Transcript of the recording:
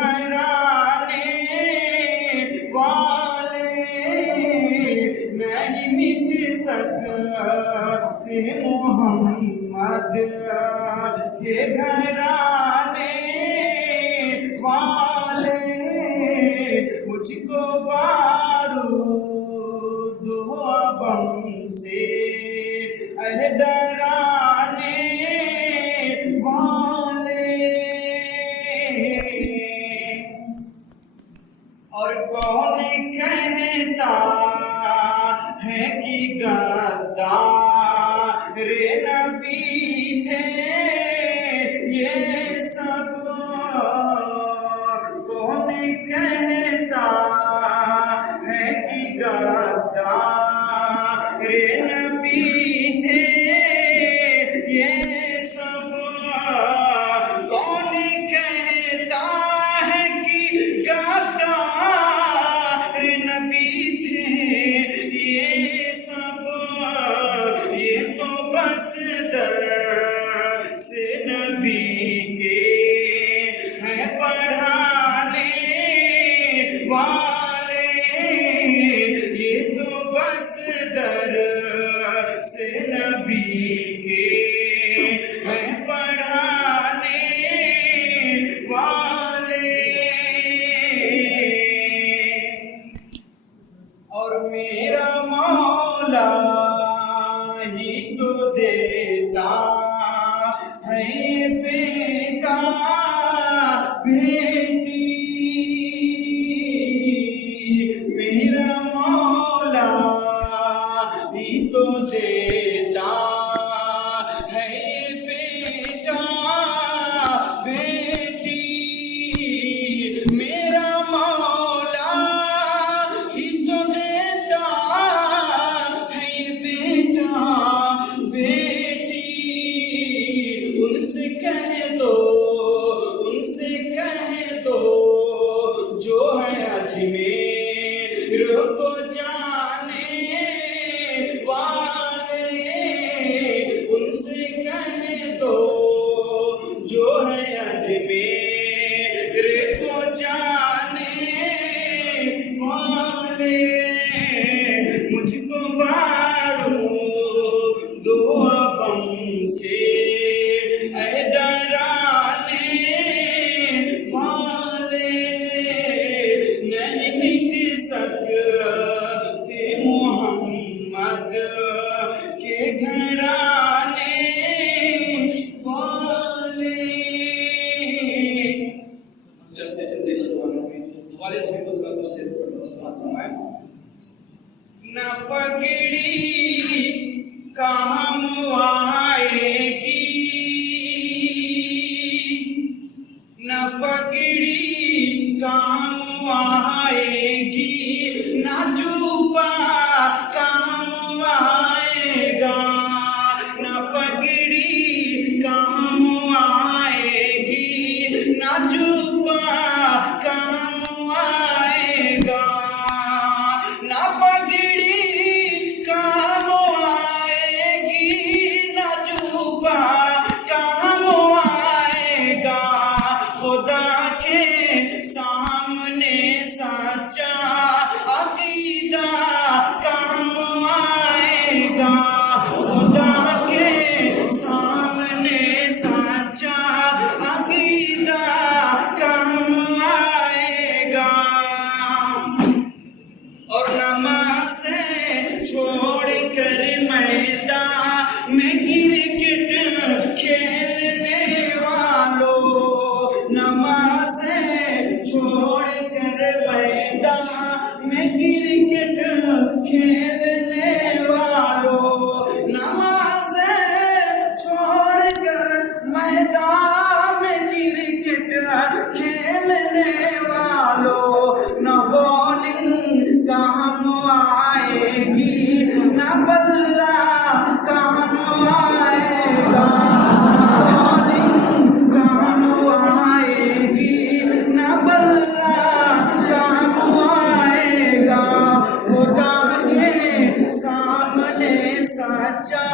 घराने वाले नहीं मिट सकते मोहम्मद के घराने वाले मुझको बारूद बम से डराने वाले। और कौन कहता है कि गद्दार नबी थे ये सब, कौन कहता है कि गद्दार नबी थे ये सब, कौन कहता है कि गद्दार नबी थे ये सब, ये तो बस दर्स नबी के हैं पढ़ाने वाले, ये तो बस दर्स नबी के हैं पढ़ाने वाले। और मेरा मौला ही तो देता है बेटा बेटी, मेरा मौला ही तो देता है बेटा बेटी, मेरा मौला ही तो देता है बेटा बेटी। उनसे कह दो जो है अजमेर को जाने वाले, उनसे कह दो जो है अजमेर को जाने वाले। मुझको बारूद बम से डराने वाले नहीं मिट सकते मोहम्मद के घराने वाले। चलते चलते वाले से कुछ बातों से समाप्त फरमाएं। न पगड़ी काम आएगी, न पगड़ी काम आएगी, न जुबा काम आएगा, न पगड़ी काम आएगी, न जुबा काम आएगा, न पगड़ी काम आएगी, न जुबा काम आएगा। खुदा के सामने सच्चा अकीदा काम आएगा, खुदा के सामने सच्चा अकीदा काम आएगा। और नमाज़ें छोड़ कर मैदान में क्रिकेट खेलने वालों, नमाज़ें छोड़ कर मैदान में क्रिकेट खेलने वालों, नमाज़ें छोड़ कर मैदान में क्रिकेट खेलने वालों, न बॉलिंग काम आएगी, न बल्ला काम आएगा, न बॉलिंग काम आएगी, न बल्ला काम आएगा। खुदा के सामने सच्चा